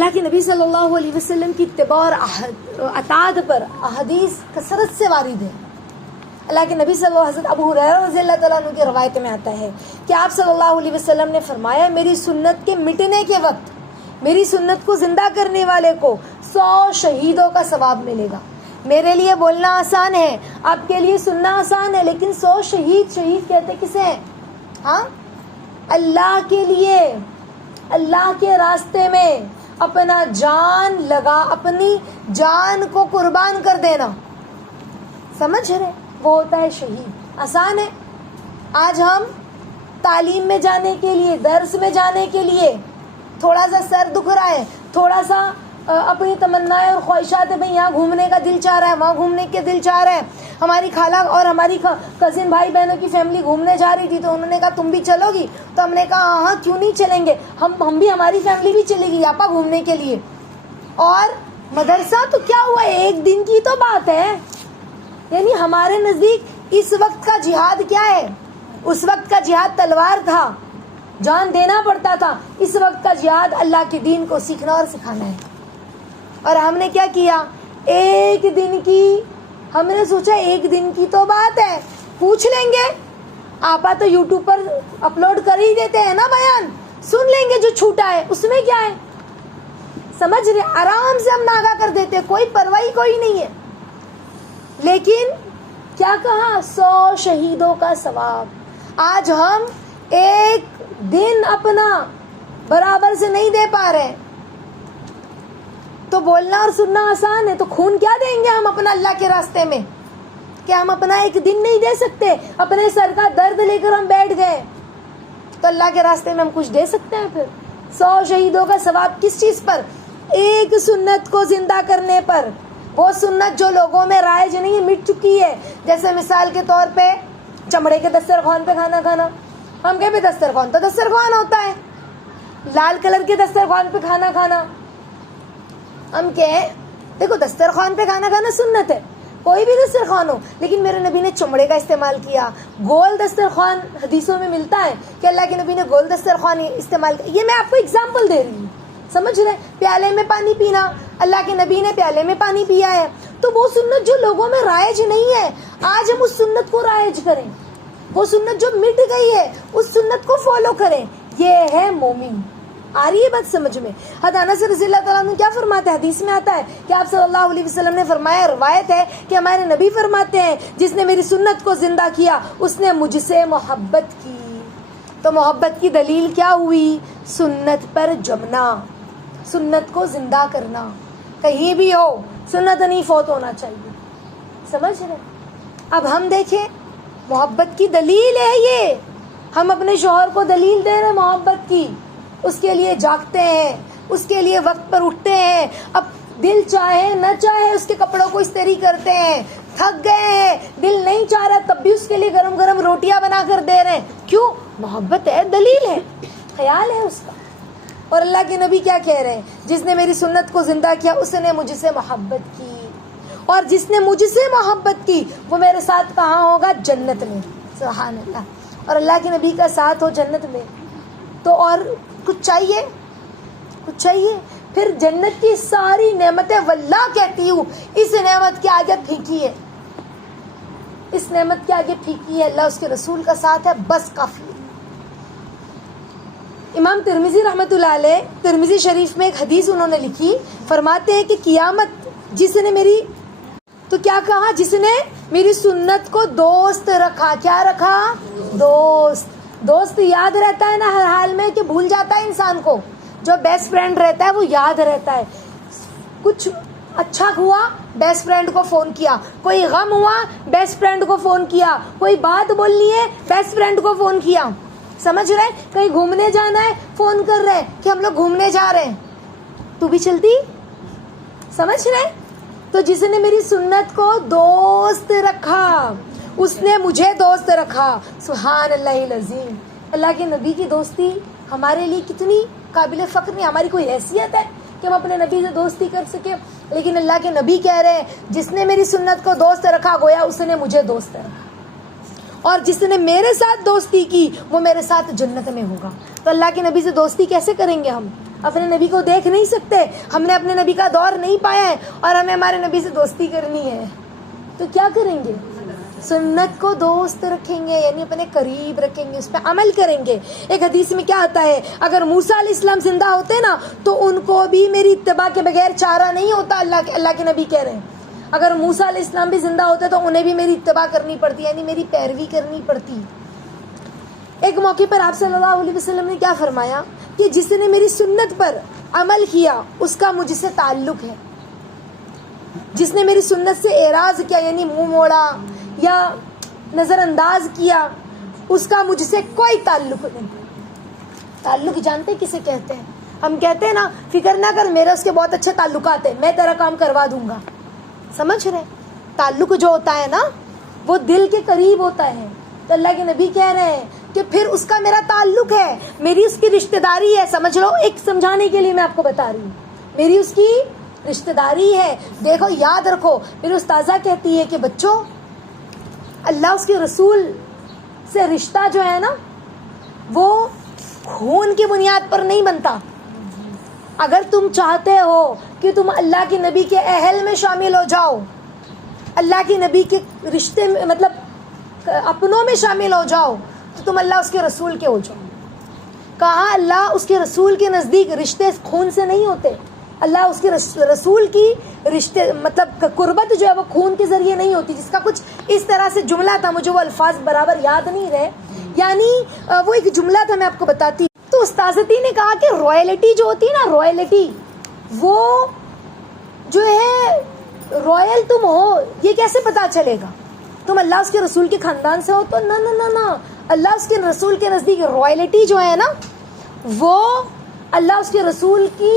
اللہ کے نبی صلی اللہ علیہ وسلم کی اتباع اور اطاعت پر احادیث کثرت سے وارد ہے. اللہ کے نبی صلی اللہ علیہ وسلم، ابو ہریرہ رضی اللہ تعالیٰ عنہ کی روایت میں آتا ہے کہ آپ صلی اللہ علیہ وسلم نے فرمایا، میری سنت کے مٹنے کے وقت میری سنت کو زندہ کرنے والے کو 100 شہیدوں کا ثواب ملے گا. میرے لیے بولنا آسان ہے، آپ کے لیے سننا آسان ہے، لیکن 100 شہید کہتے کسے ہیں؟ ہاں، اللہ کے لیے، اللہ کے راستے میں اپنا اپنی جان کو قربان کر دینا، سمجھ رہے؟ وہ ہوتا ہے شہید. آسان ہے. آج ہم تعلیم میں جانے کے لیے، درس میں جانے کے لیے تھوڑا سا سر دکھ رہا ہے، تھوڑا سا اپنی تمنائیں اور خواہشات ہے، بھئی یہاں گھومنے کا دل چاہ رہا ہے، وہاں گھومنے کے دل چاہ رہا ہے. ہماری خالہ اور ہماری کزن بھائی بہنوں کی فیملی گھومنے جا رہی تھی تو انہوں نے کہا تم بھی چلو گی؟ تو ہم نے کہا ہاں کیوں نہیں چلیں گے، ہم بھی، ہماری فیملی بھی چلے گی آپا گھومنے کے لیے. اور مدرسہ تو کیا ہوا، ایک دن کی تو بات ہے. یعنی ہمارے نزدیک اس وقت کا جہاد کیا ہے؟ اس وقت کا جہاد تلوار تھا، جان دینا پڑتا تھا. اس وقت کا جہاد اللہ کے دین کو سیکھنا اور سکھانا ہے. اور ہم نے کیا کیا، ایک دن کی، ہم نے سوچا ایک دن کی تو بات ہے، پوچھ لیں گے. آپا تو یوٹیوب پر اپلوڈ کر ہی دیتے ہیں نا بیان، سن لیں گے جو چھوٹا ہے، اس میں کیا ہے، سمجھ رہے؟ آرام سے ہم ناغا کر دیتے، کوئی پرواہی کوئی نہیں ہے. لیکن کیا کہا، 100 شہیدوں کا ثواب. آج ہم ایک دن اپنا برابر سے نہیں دے پا رہے، تو بولنا اور سننا آسان ہے، تو خون کیا دیں گے ہم اپنا اللہ کے راستے میں؟ کہ ہم اپنا ایک دن نہیں دے سکتے؟ اپنے سر کا درد لے کر ہم بیٹھ گئے تو اللہ کے راستے میں ہم کچھ دے سکتے ہیں؟ پھر 100 شہیدوں کا ثواب کس چیز پر؟ ایک سنت کو زندہ کرنے پر. وہ سنت جو لوگوں میں رائج نہیں ہے، مٹ چکی ہے. جیسے مثال کے طور پہ چمڑے کے دسترخوان پہ کھانا کھانا. ہم کہیں بھی دسترخوان تو دسترخوان ہوتا ہے، لال کلر کے دسترخوان پہ کھانا کھانا. ہم کہیں دیکھو دسترخوان پہ کھانا کھانا سنت ہے، کوئی بھی دسترخوان ہو، لیکن میرے نبی نے چمڑے کا استعمال کیا. گول دسترخوان حدیثوں میں ملتا ہے کہ اللہ کے نبی نے گول دسترخوان استعمال کیا. یہ میں آپ کو اگزامپل دے رہی ہوں، سمجھ رہے؟ پیالے میں پانی پینا، اللہ کے نبی نے پیالے میں پانی پیا ہے. تو وہ سنت جو لوگوں میں رائج نہیں ہے، آج ہم اس سنت کو رائج کریں. وہ سنت جو مٹ گئی ہے اس سنت کو فالو کریں. یہ ہے مومن. آ رہی ہے بات سمجھ میں؟ حضرت انس رضی اللہ تعالیٰ عنہ کیا فرماتے ہیں؟ حدیث میں آتا ہے کہ آپ صلی اللہ علیہ وسلم نے فرمایا، روایت ہے کہ ہمارے نبی فرماتے ہیں، جس نے میری سنت کو زندہ کیا اس نے مجھ سے محبت کی. تو محبت کی دلیل کیا ہوئی؟ سنت پر جمنا، سنت کو زندہ کرنا. کہیں بھی ہو سنت نہیں فوت ہونا چاہیے، سمجھ رہے؟ اب ہم دیکھیں محبت کی دلیل ہے یہ. ہم اپنے شوہر کو دلیل دے رہے محبت کی، اس کے لیے جاگتے ہیں، اس کے لیے وقت پر اٹھتے ہیں، اب دل چاہے نہ چاہے اس کے کپڑوں کو استری کرتے ہیں. تھک گئے ہیں، دل نہیں چاہ رہا تب بھی اس کے لیے گرم گرم روٹیاں بنا کر دے رہے ہیں. کیوں؟ محبت ہے، دلیل ہے، خیال ہے اس کا. اور اللہ کے نبی کیا کہہ رہے ہیں؟ جس نے میری سنت کو زندہ کیا اس نے مجھ سے محبت کی، اور جس نے مجھ سے محبت کی وہ میرے ساتھ کہاں ہوگا؟ جنت میں. سبحان اللہ. اور اللہ کے نبی کا ساتھ ہو جنت میں تو اور کچھ چاہیے؟ کچھ چاہیے؟ پھر جنت کی ساری نعمتیں واللہ کہتی ہوں اس نعمت کے آگے پھیکی ہے، اس نعمت کے آگے پھیکی ہے. اللہ اس کے رسول کا ساتھ ہے، بس کافی ہے. امام ترمذی رحمۃ اللہ علیہ، ترمذی شریف میں ایک حدیث انہوں نے لکھی، فرماتے ہیں کہ قیامت جس نے میری، تو کیا کہا؟ جس نے میری سنت کو دوست رکھا. کیا رکھا؟ دوست. دوست یاد رہتا ہے نا ہر حال میں کہ بھول جاتا ہے انسان کو. جو بیسٹ فرینڈ رہتا ہے وہ یاد رہتا ہے. کچھ اچھا ہوا بیسٹ فرینڈ کو فون کیا، کوئی غم ہوا بیسٹ فرینڈ کو فون کیا، کوئی بات بولنی ہے بیسٹ فرینڈ کو فون کیا. سمجھ رہے؟ کہیں گھومنے جانا ہے فون کر رہے کہ ہم لوگ گھومنے جا رہے ہیں، تو بھی چلتی. سمجھ رہے؟ تو جس نے میری سنت کو دوست رکھا اس نے مجھے دوست رکھا. سبحان اللہ العظیم. اللہ کے نبی کی دوستی ہمارے لیے کتنی قابل فخر ہے. ہماری کوئی حیثیت ہے کہ ہم اپنے نبی سے دوستی کر سکیں؟ لیکن اللہ کے نبی کہہ رہے ہیں جس نے میری سنت کو دوست رکھا گویا اس نے مجھے دوست رکھا، اور جس نے میرے ساتھ دوستی کی وہ میرے ساتھ جنت میں ہوگا. تو اللہ کے نبی سے دوستی کیسے کریں گے ہم؟ اپنے نبی کو دیکھ نہیں سکتے، ہم نے اپنے نبی کا دور نہیں پایا ہے اور ہمیں ہمارے نبی سے دوستی کرنی ہے، تو کیا کریں گے؟ سنت کو دوست رکھیں گے، یعنی اپنے قریب رکھیں گے، اس پہ عمل کریں گے۔ ایک حدیث میں کیا آتا ہے، اگر موسیٰ علیہ السلام زندہ ہوتے نا تو ان کو بھی میری اتباع کے بغیر چارہ نہیں ہوتا، اللہ کے نبی کہہ رہے ہیں اگر موسیٰ علیہ السلام بھی زندہ ہوتے تو انہیں بھی میری اتباع کرنی پڑتی، یعنی میری پیروی کرنی پڑتی۔ ایک موقع پر آپ صلی اللہ علیہ وسلم نے کیا فرمایا کہ جس نے میری سنت پر عمل کیا اس کا مجھ سے تعلق ہے، جس نے میری سنت سے اعراض کیا یعنی منہ موڑا یا نظر انداز کیا اس کا مجھ سے کوئی تعلق نہیں۔ تعلق جانتے کسے کہتے ہیں؟ ہم کہتے ہیں نا فکر نہ کر، میرے اس کے بہت اچھے تعلقات ہیں، میں تیرا کام کروا دوں گا، سمجھ رہے؟ تعلق جو ہوتا ہے نا وہ دل کے قریب ہوتا ہے، تو اللہ کے نبی کہہ رہے ہیں کہ پھر اس کا میرا تعلق ہے، میری اس کی رشتہ داری ہے۔ سمجھ لو، ایک سمجھانے کے لیے میں آپ کو بتا رہی ہوں، میری اس کی رشتہ داری ہے۔ دیکھو یاد رکھو، میری استاذہ کہتی ہے کہ بچوں، اللہ اس کے رسول سے رشتہ جو ہے نا وہ خون کی بنیاد پر نہیں بنتا۔ اگر تم چاہتے ہو کہ تم اللہ کے نبی کے اہل میں شامل ہو جاؤ، اللہ کے نبی کے رشتے میں مطلب اپنوں میں شامل ہو جاؤ، تو تم اللہ اس کے رسول کے ہو جاؤ۔ کہا اللہ اس کے رسول کے نزدیک رشتے خون سے نہیں ہوتے، اللہ اس کے رسول کی رشتے مطلب قربت جو ہے وہ خون کے ذریعے نہیں ہوتی، جس کا کچھ اس طرح سے جملہ تھا، مجھے وہ الفاظ برابر یاد نہیں رہے، یعنی وہ ایک جملہ تھا، میں آپ کو بتاتی۔ تو استاذتی نے کہا کہ رائلٹی جو ہوتی ہے نا، رائلٹی وہ جو ہے رائل تم ہو یہ کیسے پتا چلے گا؟ تم اللہ اس کے رسول کے خاندان سے ہو تو نہ اللہ اس کے رسول کے نزدیک رائلٹی جو ہے نا وہ اللہ اس کے رسول کی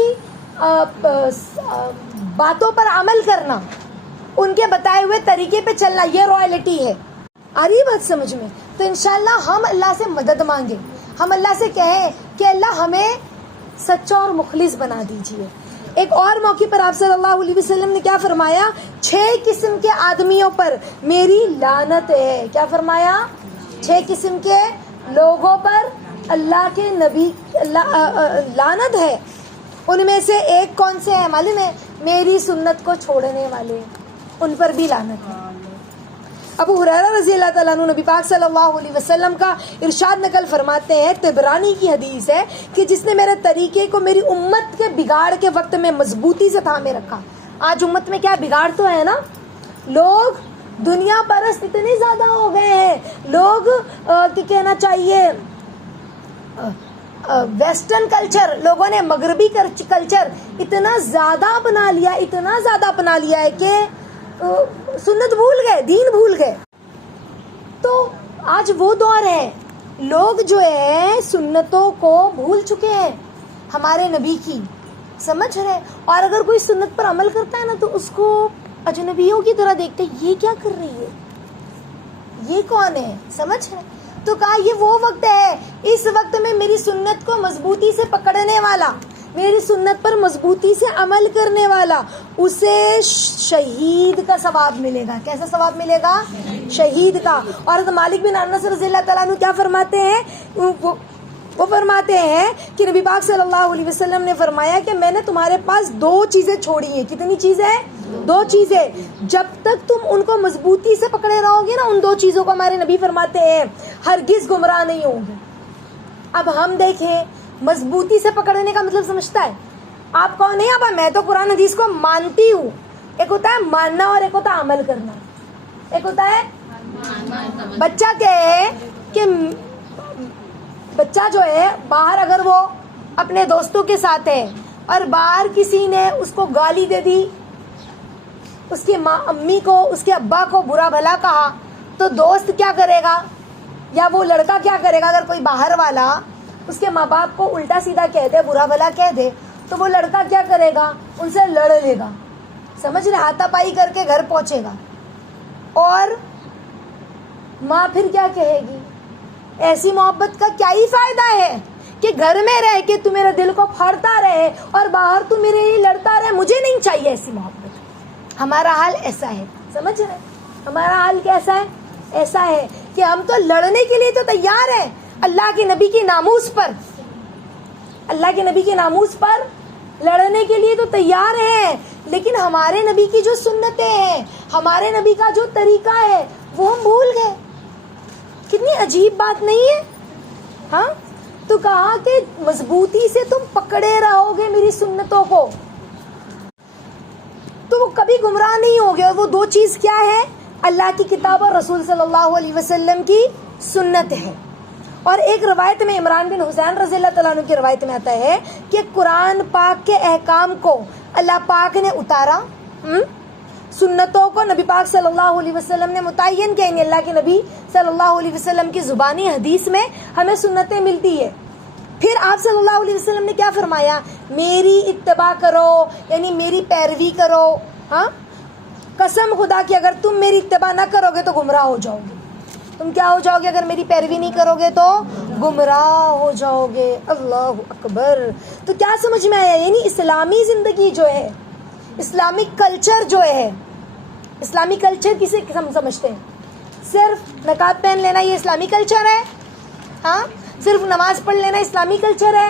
باتوں پر عمل کرنا، ان کے بتائے ہوئے طریقے پہ چلنا، یہ رائلٹی ہے۔ آ رہی بات سمجھ میں؟ تو انشاءاللہ ہم اللہ سے مدد مانگیں، ہم اللہ سے کہیں کہ اللہ ہمیں سچا اور مخلص بنا دیجیے۔ ایک اور موقع پر آپ صلی اللہ علیہ وسلم نے کیا فرمایا؟ 6 قسم کے آدمیوں پر میری لعنت ہے۔ کیا فرمایا؟ 6 قسم کے لوگوں پر اللہ کے نبی لعنت ہے۔ ان میں سے ایک کون سے ہیں معلوم ہے؟ میری سنت کو چھوڑنے والے، ان پر بھی لعنت ہے۔ ابو ہریرہ رضی اللہ تعالیٰ عنہ نبی پاک صلی اللہ علیہ وسلم کا ارشاد نقل فرماتے ہیں، طبرانی کی حدیث ہے کہ جس نے میرے طریقے کو میری امت کے بگاڑ کے وقت میں مضبوطی سے تھامے رکھا۔ آج امت میں کیا بگاڑ تو ہے نا، لوگ دنیا پرست اتنے زیادہ ہو گئے ہیں، لوگ کہ کہنا چاہیے ویسٹرن کلچر، لوگوں نے مغربی کلچر اتنا زیادہ اپنا لیا ہے کہ سنت بھول گئے، دین بھول گئے۔ تو آج وہ دور ہے، لوگ جو ہے سنتوں کو بھول چکے ہیں ہمارے نبی کی، سمجھ رہے؟ اور اگر کوئی سنت پر عمل کرتا ہے نا تو اس کو اجنبیوں کی طرح دیکھتے، یہ کیا کر رہی ہے، یہ کون ہے، سمجھ رہے؟ تو کہا یہ وہ وقت ہے، اس وقت میں میری سنت کو مضبوطی سے پکڑنے والا، میری سنت پر مضبوطی سے عمل کرنے والا، اسے شہید کا ثواب ملے گا۔ کیسا ثواب ملے گا؟ شہید کا۔ اور مالک بن انس رضی اللہ تعالیٰ عنہ کیا فرماتے ہیں؟ وہ فرماتے ہیں کہ نبی پاک صلی اللہ علیہ وسلم نے فرمایا کہ میں نے تمہارے پاس 2 چیزیں چھوڑی ہیں۔ کتنی چیزیں؟ 2 چیزیں، جب تک تم ان کو مضبوطی سے پکڑے رہو گے نا، ان 2 چیزوں کو ہمارے نبی فرماتے ہیں ہرگز گمراہ نہیں ہوں گے۔ اب ہم دیکھیں مضبوطی سے پکڑنے کا مطلب سمجھتا ہے آپ کون نہیں؟ اب میں تو قرآن حدیث کو مانتی ہوں، ایک ہوتا ہے ماننا اور ایک ہوتا ہے عمل کرنا۔ ایک ہوتا ہے بچہ کہے کہ بچہ جو ہے باہر اگر وہ اپنے دوستوں کے ساتھ ہے اور باہر کسی نے اس کو گالی دے دی، اس کی ماں امی کو، اس کے ابا کو برا بھلا کہا، تو دوست کیا کرے گا یا وہ لڑکا کیا کرے گا؟ اگر کوئی باہر والا اس کے ماں باپ کو الٹا سیدھا کہہ دے، برا بھلا کہہ دے، تو وہ لڑکا کیا کرے گا؟ ان سے لڑ لے گا، سمجھ رہے؟ ہاتھا پائی کر کے گھر پہنچے گا، اور ماں پھر کیا کہے گی؟ ایسی محبت کا کیا ہی فائدہ ہے کہ گھر میں رہ کے تو میرے دل کو پھاڑتا رہے اور باہر تو میرے لیے لڑتا رہے، مجھے نہیں چاہیے ایسی محبت۔ ہمارا حال ایسا ہے، سمجھ رہے؟ ہمارا حال کیسا ہے؟ ایسا ہے کہ ہم تو لڑنے کے لیے تو تیار ہیں اللہ کے نبی کی ناموس پر، اللہ کے نبی کے ناموس پر لڑنے کے لیے تو تیار ہیں، لیکن ہمارے نبی کی جو سنتیں ہیں، ہمارے نبی کا جو طریقہ ہے وہ ہم بھول گئے۔ کتنی عجیب بات نہیں ہے؟ ہاں، تو کہا کہ مضبوطی سے تم پکڑے رہو گے میری سنتوں کو تو وہ کبھی گمراہ نہیں ہوگے۔ اور وہ دو چیز کیا ہے؟ اللہ کی کتاب اور رسول صلی اللہ علیہ وسلم کی سنت ہے۔ اور ایک روایت میں عمران بن حسین رضی اللہ تعالیٰ عنہ کی روایت میں آتا ہے کہ قرآن پاک کے احکام کو اللہ پاک نے اتارا، سنتوں کو نبی پاک صلی اللہ علیہ وسلم نے متعین کیا، یعنی اللہ کے نبی صلی اللہ علیہ وسلم کی زبانی حدیث میں ہمیں سنتیں ملتی ہے۔ پھر آپ صلی اللہ علیہ وسلم نے کیا فرمایا؟ میری اتباع کرو، یعنی میری پیروی کرو۔ ہاں، قسم خدا کی اگر تم میری اتباع نہ کرو گے تو گمراہ ہو جاؤ گے۔ تم کیا ہو جاؤ گے؟ اگر میری پیروی نہیں کرو گے تو گمراہ ہو جاؤ گے۔ اللہ اکبر۔ تو کیا سمجھ میں آیا؟ یعنی اسلامی زندگی جو ہے، اسلامک کلچر جو ہے، اسلامی کلچر کسے ہم سمجھتے ہیں؟ صرف نقاب پہن لینا یہ اسلامی کلچر ہے؟ ہاں، صرف نماز پڑھ لینا اسلامی کلچر ہے؟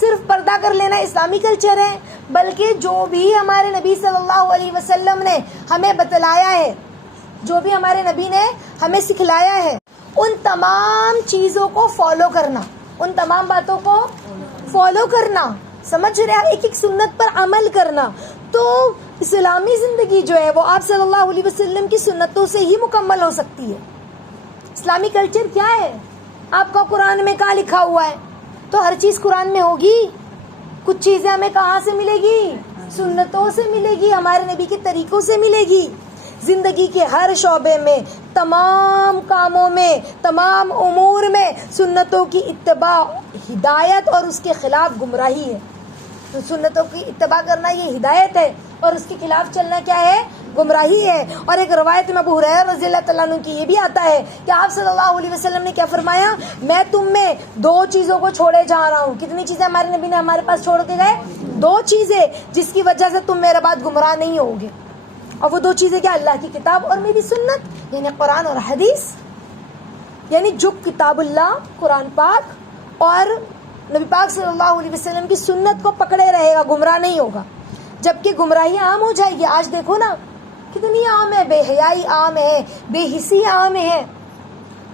صرف پردہ کر لینا اسلامی کلچر ہے؟ بلکہ جو بھی ہمارے نبی صلی اللہ علیہ وسلم نے ہمیں بتلایا ہے، جو بھی ہمارے نبی نے ہمیں سکھلایا ہے، ان تمام چیزوں کو فالو کرنا، ان تمام باتوں کو فالو کرنا، سمجھ رہے؟ ایک ایک سنت پر عمل کرنا۔ تو اسلامی زندگی جو ہے وہ آپ صلی اللہ علیہ وسلم کی سنتوں سے ہی مکمل ہو سکتی ہے۔ اسلامی کلچر کیا ہے؟ آپ کا قرآن میں کہاں لکھا ہوا ہے؟ تو ہر چیز قرآن میں ہوگی؟ کچھ چیزیں ہمیں کہاں سے ملے گی؟ سنتوں سے ملے گی، ہمارے نبی کے طریقوں سے ملے گی۔ زندگی کے ہر شعبے میں، تمام کاموں میں، تمام امور میں سنتوں کی اتباع ہدایت اور اس کے خلاف گمراہی ہے۔ تو سنتوں کی اتباع کرنا یہ ہدایت ہے اور اس کے خلاف چلنا کیا ہے؟ گمراہی ہے۔ اور ایک روایت میں ابو ہریرہ رضی اللہ تعالیٰ عنہ کی یہ بھی آتا ہے کہ آپ صلی اللہ علیہ وسلم نے کیا فرمایا؟ میں تم میں دو چیزوں کو چھوڑے جا رہا ہوں۔ کتنی چیزیں ہمارے نبی نے ہمارے پاس چھوڑ کے گئے؟ دو چیزیں، جس کی وجہ سے تم میرے بعد گمراہ نہیں ہوگے۔ اور وہ دو چیزیں کیا؟ اللہ کی کتاب اور میری سنت، یعنی قرآن اور حدیث۔ یعنی جو کتاب اللہ، قرآن پاک اور نبی پاک صلی اللہ علیہ وسلم کی سنت کو پکڑے رہے گا، گمراہ نہیں ہوگا۔ جبکہ گمراہی عام ہو جائے گی۔ آج دیکھو نا کتنی عام ہے، بے حیائی عام ہے، بے حسی عام ہے۔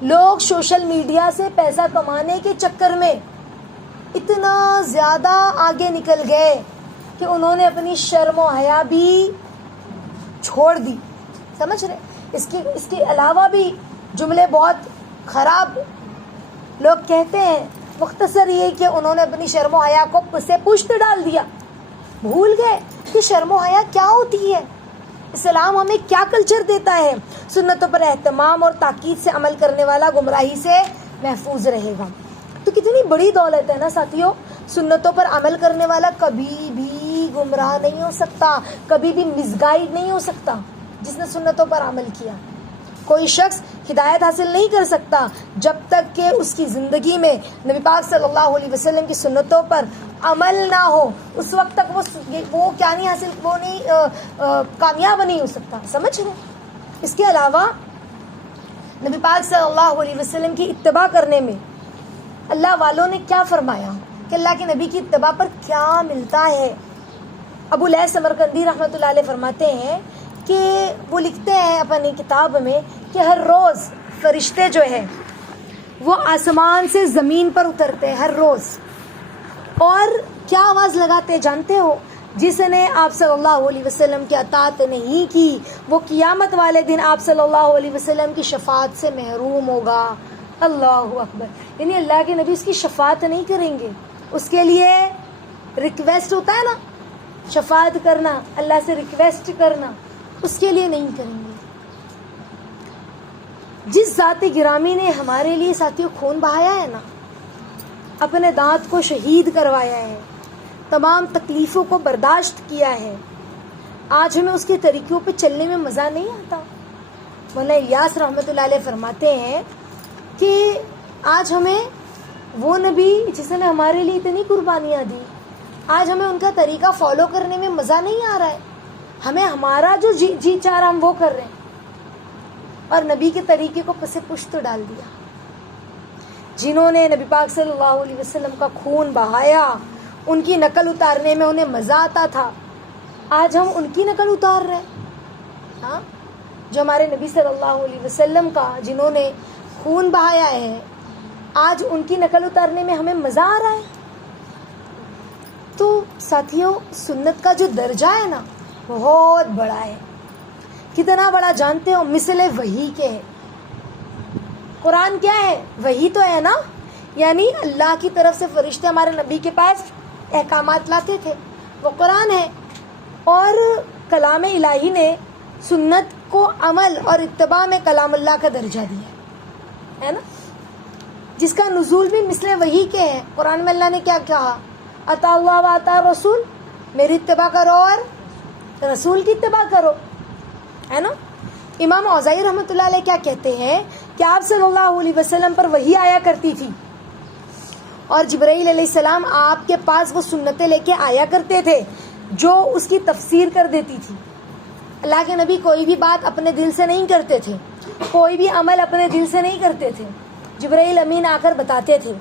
لوگ سوشل میڈیا سے پیسہ کمانے کے چکر میں اتنا زیادہ آگے نکل گئے کہ انہوں نے اپنی شرم و حیا بھی چھوڑ دی، سمجھ رہے؟ اس کے علاوہ بھی جملے بہت خراب لوگ کہتے ہیں۔ مختصر یہ کہ انہوں نے اپنی شرم و حیا کو سے پشت ڈال دیا، بھول گئے کہ شرم و حیا کیا ہوتی ہے، اسلام ہمیں کیا کلچر دیتا ہے۔ سنتوں پر اہتمام اور تاکید سے عمل کرنے والا گمراہی سے محفوظ رہے گا۔ تو کتنی بڑی دولت ہے نا ساتھیوں، سنتوں پر عمل کرنے والا کبھی بھی گمراہ نہیں ہو سکتا، کبھی بھی مس گائیڈ نہیں ہو سکتا۔ جس نے سنتوں پر عمل کیا، کوئی شخص ہدایت حاصل نہیں کر سکتا جب تک کہ اس کی زندگی میں نبی پاک صلی اللہ علیہ وسلم کی سنتوں پر عمل نہ ہو، اس وقت تک وہ کیا نہیں حاصل، وہ نہیں کامیاب نہیں ہو سکتا، سمجھ رہے؟ اس کے علاوہ نبی پاک صلی اللہ علیہ وسلم کی اتباع کرنے میں اللہ والوں نے کیا فرمایا کہ اللہ کے نبی کی اتباع پر کیا ملتا ہے۔ ابو لیث سمرقندی رحمۃ اللہ علیہ فرماتے ہیں کہ وہ لکھتے ہیں اپنی کتاب میں کہ ہر روز فرشتے جو ہے وہ آسمان سے زمین پر اترتے ہیں ہر روز، اور کیا آواز لگاتے ہیں جانتے ہو؟ جس نے آپ صلی اللہ علیہ وسلم کی اطاعت نہیں کی وہ قیامت والے دن آپ صلی اللہ علیہ وسلم کی شفاعت سے محروم ہوگا۔ اللہ اکبر۔ یعنی اللہ کے نبی اس کی شفاعت نہیں کریں گے، اس کے لیے ریکویسٹ ہوتا ہے نا، شفاعت کرنا، اللہ سے ریکویسٹ کرنا، اس کے لیے نہیں کریں گے۔ جس ذات گرامی نے ہمارے لیے ساتھیوں خون بہایا ہے نا، اپنے دانت کو شہید کروایا ہے، تمام تکلیفوں کو برداشت کیا ہے، آج ہمیں اس کے طریقوں پہ چلنے میں مزہ نہیں آتا۔ مولانا الیاس رحمۃ اللہ علیہ فرماتے ہیں کہ آج ہمیں وہ نبی جس نے ہمارے لیے اتنی قربانیاں دی، آج ہمیں ان کا طریقہ فالو کرنے میں مزہ نہیں آ رہا ہے، ہمیں ہمارا جو جی چاہ رہا ہم وہ کر رہے ہیں اور نبی کے طریقے کو پس پشت ڈال دیا۔ جنہوں نے نبی پاک صلی اللہ علیہ وسلم کا خون بہایا، ان کی نقل اتارنے میں انہیں مزہ آتا تھا، آج ہم ان کی نقل اتار رہے ہیں. ہاں، جو ہمارے نبی صلی اللہ علیہ وسلم کا جنہوں نے خون بہایا ہے، آج ان کی نقل اتارنے میں ہمیں مزہ آ رہا ہے. تو ساتھیوں، سنت کا جو درجہ ہے نا بہت بڑا ہے. کتنا بڑا جانتے ہو؟ مثل وحی کے ہے. قرآن کیا ہے؟ وحی تو ہے نا، یعنی اللہ کی طرف سے فرشتے ہمارے نبی کے پاس احکامات لاتے تھے، وہ قرآن ہے. اور کلام الہی نے سنت کو عمل اور اتباع میں کلام اللہ کا درجہ دیا ہے نا، جس کا نزول بھی مثل وحی کے ہے. قرآن میں اللہ نے کیا کہا؟ اطاع اللہ و اطاع رسول، میری اتباع کرو اور رسول کی اتباع کرو، ہے نا. امام اوزاعی رحمۃ اللہ علیہ کیا کہتے ہیں کہ آپ صلی اللہ علیہ وسلم پر وحی آیا کرتی تھی اور جبرائیل علیہ السلام آپ کے پاس وہ سنتیں لے کے آیا کرتے تھے جو اس کی تفسیر کر دیتی تھی. اللہ کے نبی کوئی بھی بات اپنے دل سے نہیں کرتے تھے، کوئی بھی عمل اپنے دل سے نہیں کرتے تھے. جبرائیل امین آ کر بتاتے تھے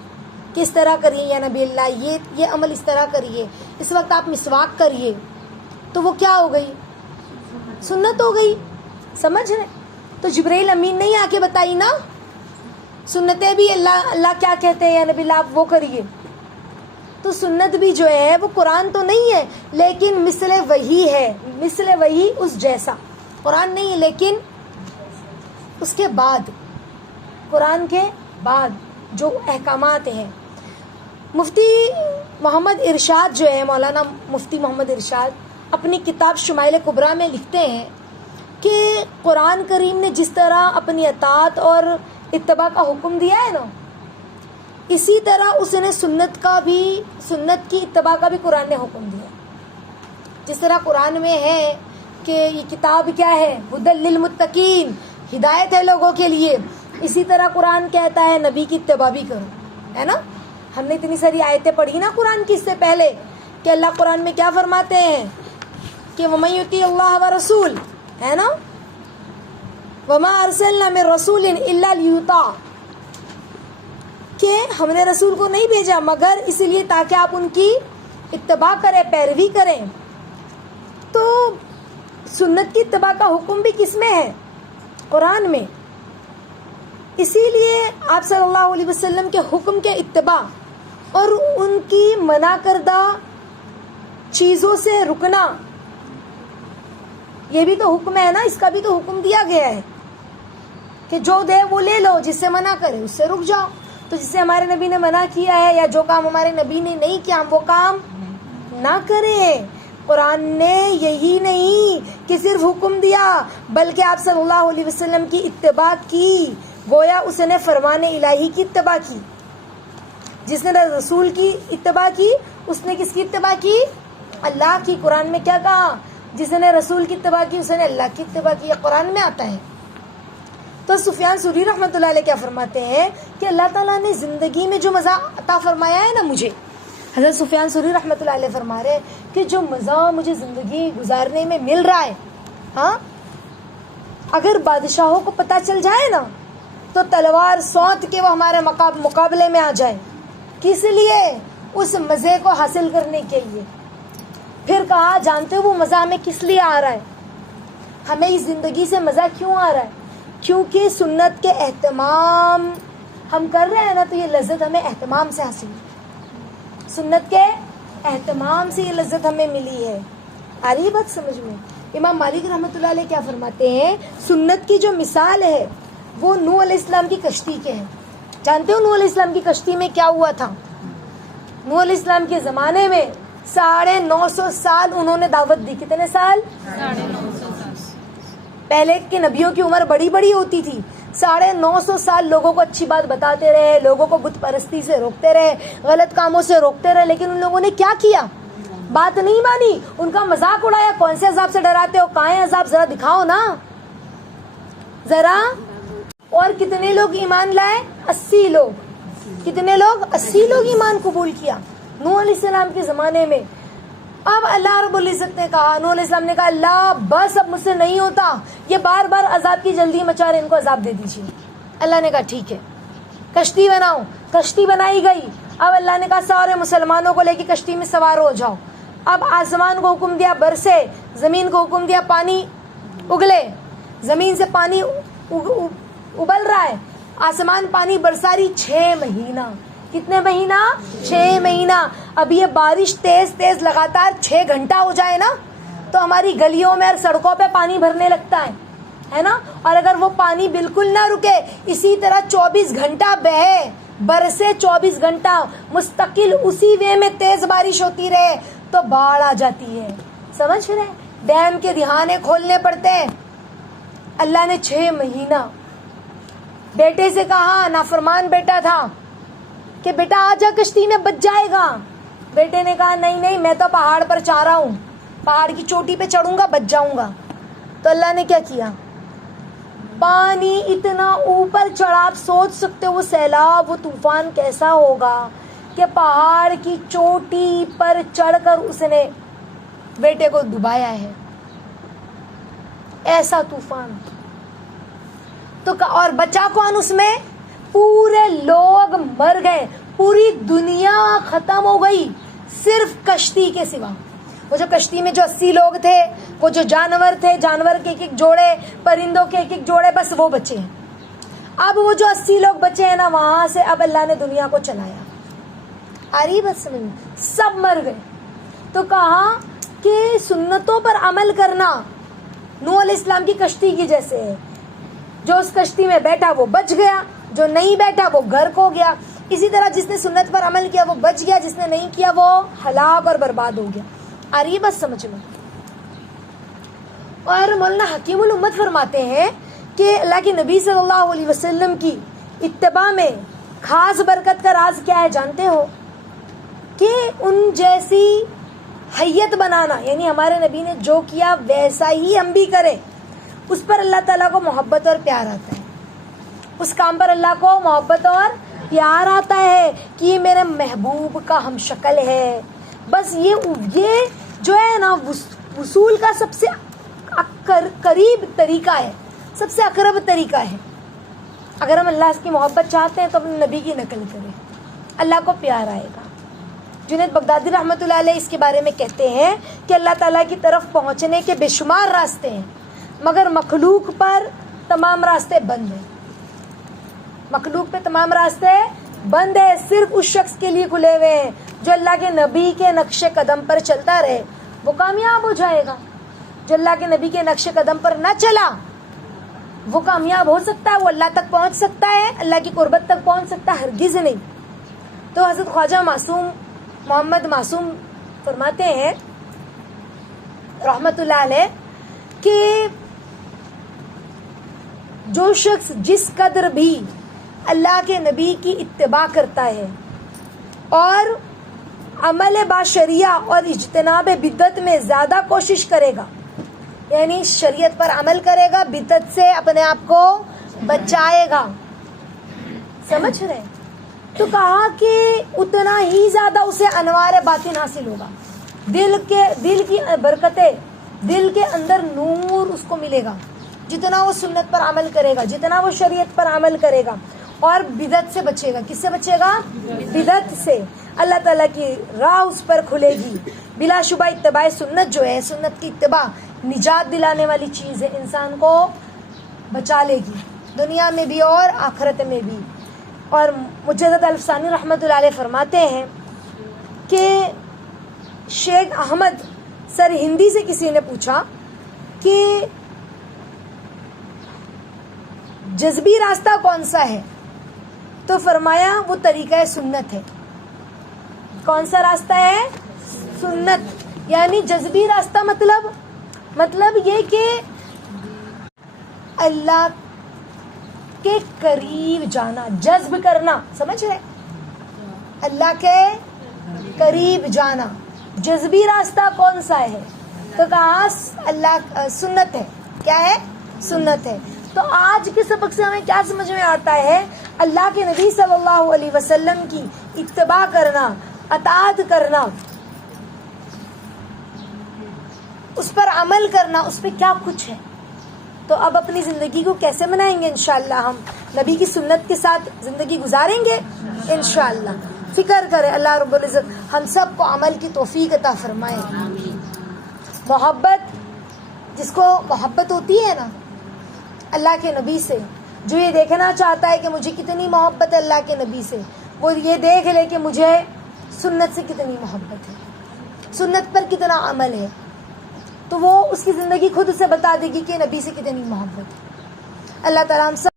کہ اس طرح کریے یا نبی اللہ، یہ عمل اس طرح کریے، اس وقت آپ مسواک کریے. تو وہ کیا ہو گئی؟ سنت ہو گئی. سمجھ رہے؟ تو جبرائیل امین نہیں آ کے بتائی نا، سنتیں بھی اللہ کیا کہتے ہیں یا نبی اللہ آپ وہ کریے. تو سنت بھی جو ہے وہ قرآن تو نہیں ہے لیکن مثل وحی ہے. مثل وحی اس جیسا قرآن نہیں ہے، لیکن اس کے بعد، قرآن کے بعد جو احکامات ہیں. مفتی محمد ارشاد جو ہے، مولانا مفتی محمد ارشاد اپنی کتاب شمائل کبریٰ میں لکھتے ہیں کہ قرآن کریم نے جس طرح اپنی اطاعت اور اتباع کا حکم دیا ہے نا، اسی طرح اس نے سنت کی اتباع کا بھی قرآن نے حکم دیا. جس طرح قرآن میں ہے کہ یہ کتاب کیا ہے؟ ہدی للمتقین، ہدایت ہے لوگوں کے لیے، اسی طرح قرآن کہتا ہے نبی کی اتباع بھی کرو، ہے نا. ہم نے اتنی ساری آیتیں پڑھی نا قرآن کی اس سے پہلے کہ اللہ قرآن میں کیا فرماتے ہیں کہ وَمَن یُطِیعِ اللَّهَ وَرَسُولَهُ، ہے نا، وَمَا أَرْسَلْنَا مِن رَّسُولٍ إِلَّا لِيُطَاعَ، کہ ہم نے رسول کو نہیں بھیجا مگر اس لیے تاکہ آپ ان کی اتباع کریں، پیروی کریں. تو سنت کی اتباع کا حکم بھی کس میں ہے؟ قرآن میں. اسی لیے آپ صلی اللہ علیہ وسلم کے حکم کے اتباع اور ان کی منع کردہ چیزوں سے رکنا، یہ بھی تو حکم ہے نا، اس کا بھی تو حکم دیا گیا ہے کہ جو دے وہ لے لو، جس سے منع کرے اس سے رک جاؤ. تو جس سے ہمارے نبی نے منع کیا ہے یا جو کام ہمارے نبی نے نہیں کیا ہم وہ کام نہ کریں. قرآن نے یہی نہیں کہ صرف حکم دیا بلکہ آپ صلی اللہ علیہ وسلم کی اتباع کی، گویا اس نے فرمان الہی کی اتباع کی. جس نے رسول کی اتباع کی اس نے کس کی اتباع کی؟ اللہ کی. قرآن میں کیا کہا؟ جس نے رسول کی اتباع کی اس نے اللہ کی اتباع کی. قرآن میں آتا ہے. تو سفیان ثوری رحمۃ اللہ علیہ کیا فرماتے ہیں کہ اللہ تعالیٰ نے زندگی میں جو مزہ عطا فرمایا ہے نا مجھے، حضرت سفیان ثوری رحمۃ اللہ علیہ فرما رہے ہیں کہ جو مزہ مجھے زندگی گزارنے میں مل رہا ہے، ہاں، اگر بادشاہوں کو پتہ چل جائے نا تو تلوار سونت کے وہ ہمارے مقابلے میں آ جائے. کس لیے؟ اس مزے کو حاصل کرنے کے لیے. پھر کہا جانتے ہو وہ مزہ ہمیں کس لیے آ رہا ہے؟ ہمیں اس زندگی سے مزہ کیوں آ رہا ہے؟ کیونکہ سنت کے اہتمام ہم کر رہے ہیں نا، تو یہ لذت ہمیں اہتمام سے حاصل ہے. سنت کے اہتمام سے یہ لذت ہمیں ملی ہے. آ رہی بات سمجھ میں؟ امام مالک رحمۃ اللہ علیہ کیا فرماتے ہیں؟ سنت کی جو مثال ہے وہ نوح علیہ السلام کی کشتی کے ہے. جانتے ہو نوح علیہ السلام کی کشتی میں کیا ہوا تھا؟ نوح علیہ السلام کے زمانے میں 950 سال انہوں نے دعوت دی. کتنے سال؟ 950. پہلے کے نبیوں کی عمر بڑی بڑی ہوتی تھی. 950 سال لوگوں کو اچھی بات بتاتے رہے، لوگوں کو بت پرستی سے روکتے رہے، غلط کاموں سے روکتے رہے، لیکن ان لوگوں نے کیا کیا؟ بات نہیں مانی، ان کا مذاق اڑایا. کون سے عذاب سے ڈراتے ہو؟ کہاں ہے عذاب؟ ذرا دکھاؤ نا ذرا. اور کتنے لوگ ایمان لائے؟ 80 لوگ. کتنے لوگ؟ 80 لوگ ایمان قبول کیا نوح علیہ السلام کے زمانے میں. اب اللہ رب العزت نے کہا، نوح علیہ السلام نے کہا اللہ بس اب مجھ سے نہیں ہوتا، یہ بار بار عذاب کی جلدی مچا رہے، ان کو عذاب دے دیجیے. اللہ نے کہا ٹھیک ہے، کشتی بناؤ. کشتی بنائی گئی. اب اللہ نے کہا سارے مسلمانوں کو لے کے کشتی میں سوار ہو جاؤ. اب آسمان کو حکم دیا برسے, زمین کو حکم دیا پانی اگلے. زمین سے پانی ابل رہا ہے, آسمان پانی برسا رہی. 6 مہینہ. کتنے مہینہ؟ 6 مہینہ. اب یہ بارش تیز تیز لگاتار 6 گھنٹہ ہو جائے نا تو ہماری گلیوں میں اور سڑکوں پہ پانی بھرنے لگتا ہے نا. اور اگر وہ پانی بالکل نہ رکے, اسی طرح 24 گھنٹہ بہے, برسے 24 گھنٹہ مستقل اسی وے میں تیز بارش ہوتی رہے تو باڑھ آ جاتی ہے. سمجھ رہے ہیں؟ ڈیم کے دہانے کھولنے پڑتے ہیں. اللہ نے 6 مہینہ بیٹے سے کہا, نافرمان بیٹا تھا, کہ بیٹا آ جا کشتی میں بچ جائے گا. بیٹے نے کہا نہیں میں تو پہاڑ پر چاہ رہا ہوں, پہاڑ کی چوٹی پہ چڑھوں گا بچ جاؤں گا. تو اللہ نے کیا کیا, پانی اتنا اوپر چڑھا, آپ سوچ سکتے ہو وہ سیلاب, وہ طوفان کیسا ہوگا کہ پہاڑ کی چوٹی پر چڑھ کر اس نے بیٹے کو ڈبایا ہے. ایسا طوفان. تو اور بچا کون اس میں؟ پورے لوگ مر گئے, پوری دنیا ختم ہو گئی صرف کشتی کے سوا. وہ جو کشتی میں جو 80 لوگ تھے, وہ جو جانور تھے, جانور کے 1 جوڑے, پرندوں کے 1 جوڑے, بس وہ بچے ہیں. اب وہ جو 80 لوگ بچے ہیں نا, وہاں سے اب اللہ نے دنیا کو چلایا. آ رہی بس سمجھ میں؟ سب مر گئے. تو کہا کہ سنتوں پر عمل کرنا نوح علیہ السلام کی کشتی کی جیسے ہے. جو اس کشتی میں بیٹھا وہ بچ گیا, جو نہیں بیٹھا وہ غرق ہو گیا. اسی طرح جس نے سنت پر عمل کیا وہ بچ گیا, جس نے نہیں کیا وہ ہلاک اور برباد ہو گیا. آ رہی ہے بس سمجھ میں؟ اور مولانا حکیم الامت فرماتے ہیں کہ اللہ کے نبی صلی اللہ علیہ وسلم کی اتباع میں خاص برکت کا راز کیا ہے جانتے ہو؟ کہ ان جیسی حیت بنانا, یعنی ہمارے نبی نے جو کیا ویسا ہی ہم بھی کریں. اس پر اللہ تعالیٰ کو محبت اور پیار آتا ہے. اس کام پر اللہ کو محبت اور پیار آتا ہے کہ یہ میرے محبوب کا ہم شکل ہے. بس یہ جو ہے نا وصول کا سب سے قریب طریقہ ہے, سب سے اقرب طریقہ ہے. اگر ہم اللہ کی محبت چاہتے ہیں تو اپنے نبی کی نقل کریں, اللہ کو پیار آئے گا. جنید بغدادی رحمۃ اللہ علیہ اس کے بارے میں کہتے ہیں کہ اللہ تعالیٰ کی طرف پہنچنے کے بے شمار راستے ہیں, مگر مخلوق پر تمام راستے بند ہیں. مخلوق پہ تمام راستے بند ہیں, صرف اس شخص کے لیے کھلے ہوئے ہیں جو اللہ کے نبی کے نقش قدم پر چلتا رہے, وہ کامیاب ہو جائے گا. جو اللہ کے نبی کے نقش قدم پر نہ چلا وہ کامیاب ہو سکتا ہے, وہ اللہ تک پہنچ سکتا ہے, اللہ کی قربت تک پہنچ سکتا ہے؟ ہرگز نہیں. تو حضرت خواجہ معصوم محمد معصوم فرماتے ہیں رحمت اللہ علیہ کہ جو شخص جس قدر بھی اللہ کے نبی کی اتباع کرتا ہے اور عمل باشریعہ اور اجتناب بدعت میں زیادہ کوشش کرے گا, یعنی شریعت پر عمل کرے گا, بدعت سے اپنے آپ کو بچائے گا. سمجھ رہے ہیں؟ تو کہا کہ اتنا ہی زیادہ اسے انوار باطن حاصل ہوگا, دل کی برکتیں, دل کے اندر نور اس کو ملے گا جتنا وہ سنت پر عمل کرے گا, جتنا وہ شریعت پر عمل کرے گا, اور بدعت سے بچے گا. کس سے بچے گا؟ بدعت سے. اللہ تعالیٰ کی راہ اس پر کھلے گی. بلا شبہ اتباع سنت جو ہے, سنت کی اتباع نجات دلانے والی چیز ہے, انسان کو بچا لے گی دنیا میں بھی اور آخرت میں بھی. اور مجدد الفسانی رحمۃ اللہ علیہ فرماتے ہیں کہ شیخ احمد سر ہندی سے کسی نے پوچھا کہ جذبی راستہ کون سا ہے, تو فرمایا وہ طریقہ سنت ہے. کون سا راستہ ہے؟ سنت. یعنی جذبی راستہ مطلب یہ کہ اللہ کے قریب جانا, جذب کرنا. سمجھ رہے؟ اللہ کے قریب جانا. جذبی راستہ کون سا ہے؟ تو کہا اللہ سنت ہے. کیا ہے؟ سنت ہے. تو آج کے سبق سے ہمیں کیا سمجھ میں آتا ہے؟ اللہ کے نبی صلی اللہ علیہ وسلم کی اتباع کرنا, اطاعت کرنا, اس پر عمل کرنا, اس پہ کیا کچھ ہے. تو اب اپنی زندگی کو کیسے منائیں گے؟ انشاءاللہ ہم نبی کی سنت کے ساتھ زندگی گزاریں گے انشاءاللہ. فکر کرے اللہ رب العزت ہم سب کو عمل کی توفیق عطا فرمائے. محبت، جس کو محبت ہوتی ہے نا اللہ کے نبی سے، جو یہ دیکھنا چاہتا ہے کہ مجھے کتنی محبت ہے اللہ کے نبی سے، وہ یہ دیکھ لے کہ مجھے سنت سے کتنی محبت ہے، سنت پر کتنا عمل ہے، تو وہ اس کی زندگی خود اسے بتا دے گی کہ نبی سے کتنی محبت ہے. اللہ تعالیٰ ہم سب